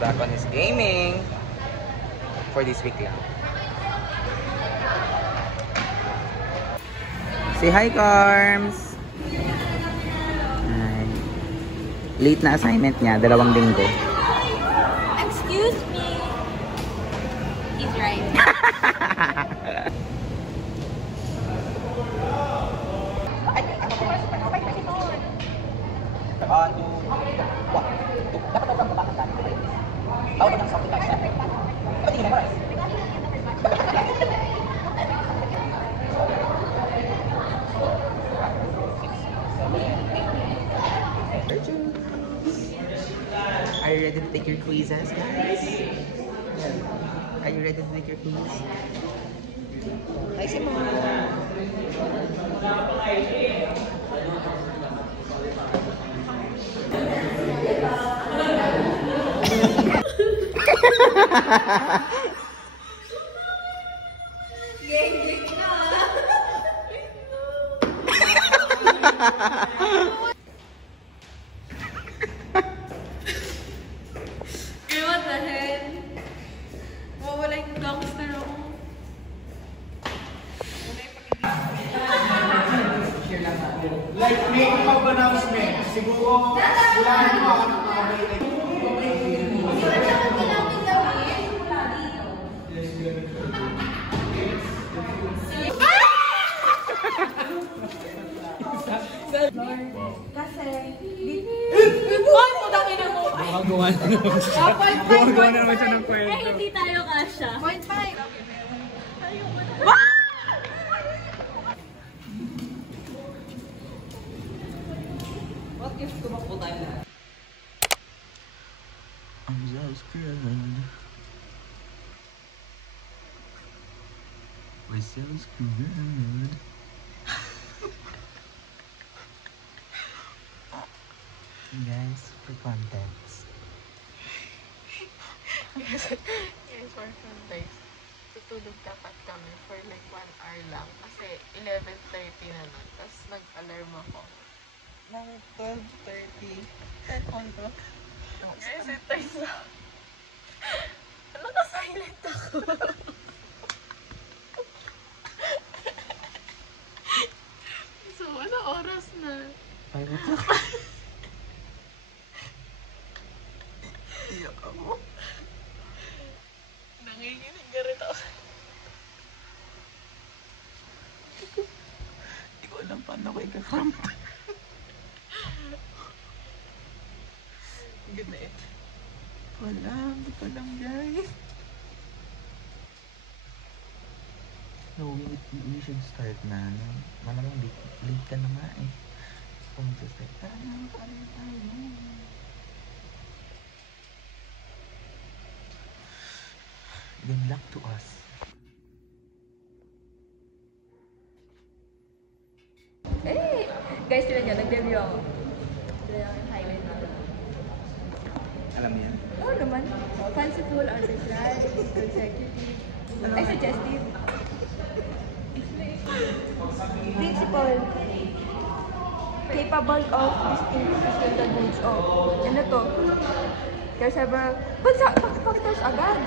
back on his gaming for this week lang. Say hi, Carms! Hi. Late na assignment niya, 2 linggo. Excuse me. He's right. Are you ready to take your quizzes, guys? Are you ready to take your quiz? Ay, si Mama. Geng-geng ka. What the hell? Mawala yung gangster ako. Like, make mag-announcement. Siguro, wala na mga Kasi, buwan mo dami na mo. Gumagawa na naman siya. Gumagawa na naman siya ng kwento. Eh, hindi tayo kasha. 0.5. What if tumakbo tayo lahat? I'm so screwed. We're so screwed. Guys, for contents. Yes, for context. Tutulog dapat kami for like 1 hour lang. Kasi 11:30 na nun. Tapos nag-alarm ako. Ng 12:30. Kondo. Guys, it turns out. Naka-silent ako. So, ano oras na? 5 o'clock. Iyak ako. Nanginginig ka rin ako. Hindi ko alam paano ko ikakramp. Good night. Wala, hindi ko alam, guys. No, we should start na. No? Malamang late ka na nga eh. Kung mag-start tayo. Good luck to us. Eh, guys, sila nyo, nag-debut ako. Sila yung highlight na. Alam niya? Oo naman. Fanciful, ancestral, consecutive. Ay, suggestive. Principle. Capable of distinguishing the goods of. Ano to? There's several... Factors agad.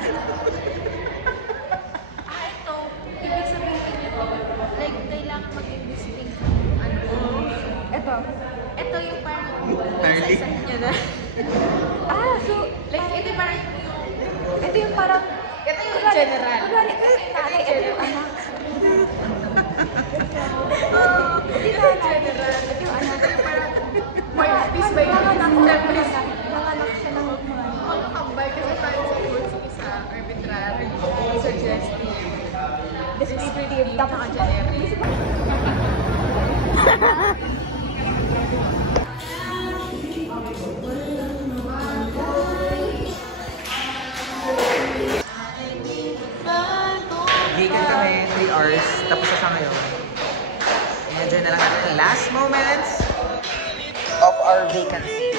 Ito, ibig sabihin nito, like, kailangan maging distinct. Ito. Ito yung parang, Early. isa nyo na. So, Like, ito parang, ito yung parang... ito yung general. Kunwari, tatay, ito yung anak. Ito yung general. Ito yung anak. By piece by piece. Nanganak siya ng Mga kambay kasi parang sa goods yung isa, arbitrary, suggestive, descriptive. Tapos, generic. Gigan kami, 3 hours. Tapos na siya ngayon. Enjoy na lang natin last moments of our vacancy.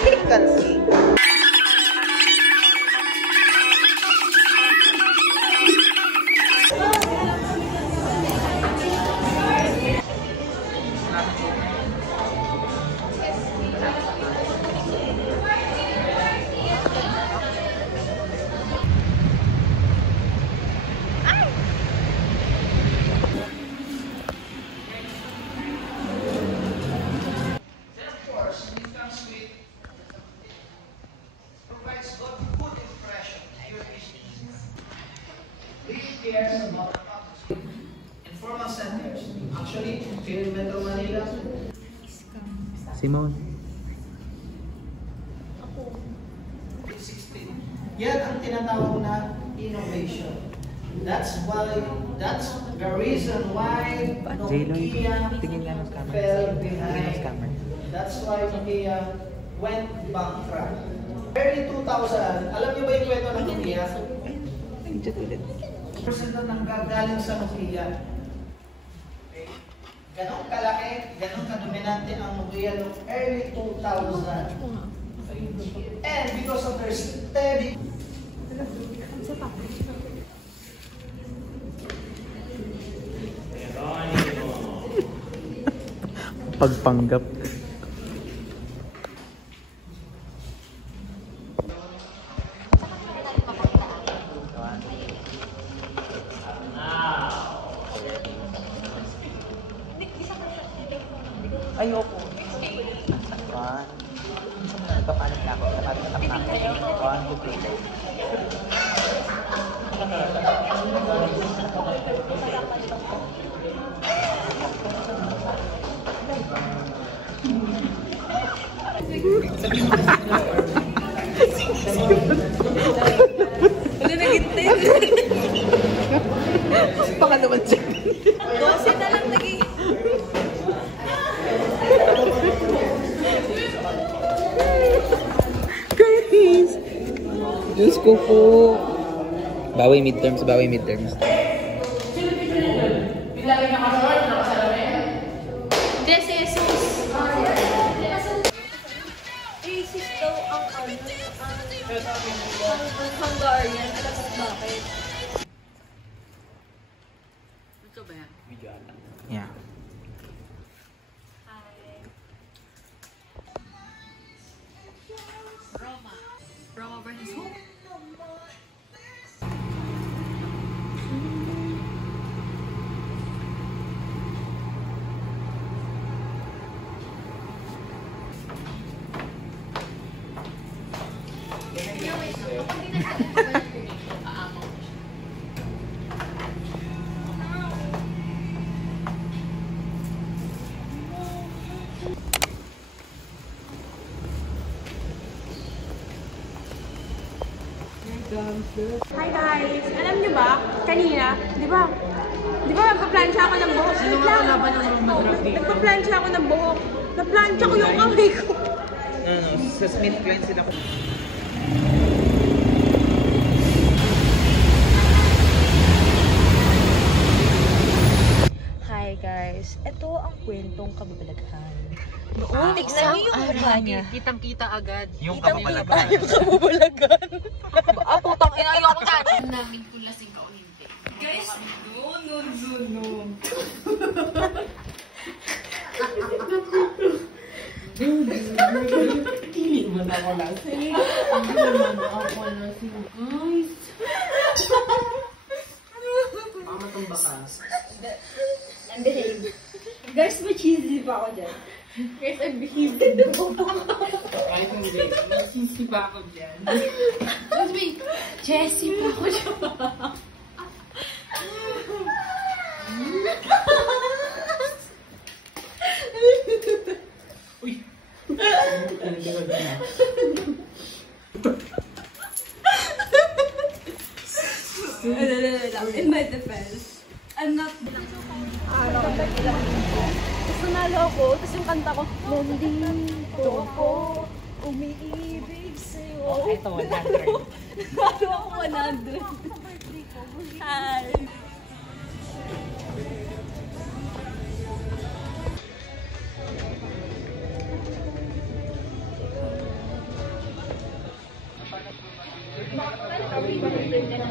Simone. Yan ang tinatawag na innovation. That's the reason why Nokia tingin nga ng camera. fell Tingin ng behind. camera. That's why Nokia went bankrupt. Early 2000, alam niyo ba yung kwento ng Nokia? Percent na nanggagaling sa Nokia. Okay. Ganon kalaki, ganon kadominante ang Nokia noong early 2000. And because of their steady Pagpanggap. Ayoko. One. Nagpapalit na ako. Nagpapalit na ako. 1, 2, 3. Ano nagintay? Pangalawang check. 12 na lang naging. Guys! Diyos ko po. Bawi midterms. Racist daw ang Hungarian. Alam mo bakit? Ito ba yan? Yeah. Roma versus who? Hi guys! Alam niyo ba, kanina, di ba nagpa-plancha ako ng buhok? Ano nga kalaban ng Roma Drag dito? Nagpa-plancha ako ng buhok. Na-plancha ko yung kamay ko. Sa Smith Klein sila ko. Hi guys, ito ang kwentong kababalaghan. Noong tignan niyo yung mukha niya. Kitang-kita agad. Yung kamabalagan. Yung kababalagan. Putang ina, ayoko dyan. Namin kung lasing ka o hindi. Guys, Hindi mo na ako lasing. Hindi mo na ako lasing. Guys. mamatumba ka. unbehave. Guys, may cheesy pa ako dyan. Guys, unbehave. Kahit hindi. Masisi pa ako dyan. Guys, wait. Jessie pa ako dyan. Uy! In my defense, I'm not... Tapos nanalo ako, tapos yung kanta ko, nandito ko, umiibig sa'yo. Ito, 100. Nanalo ako 100. Hi!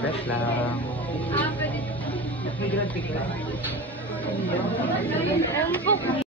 Fresh lang. Ewan ko.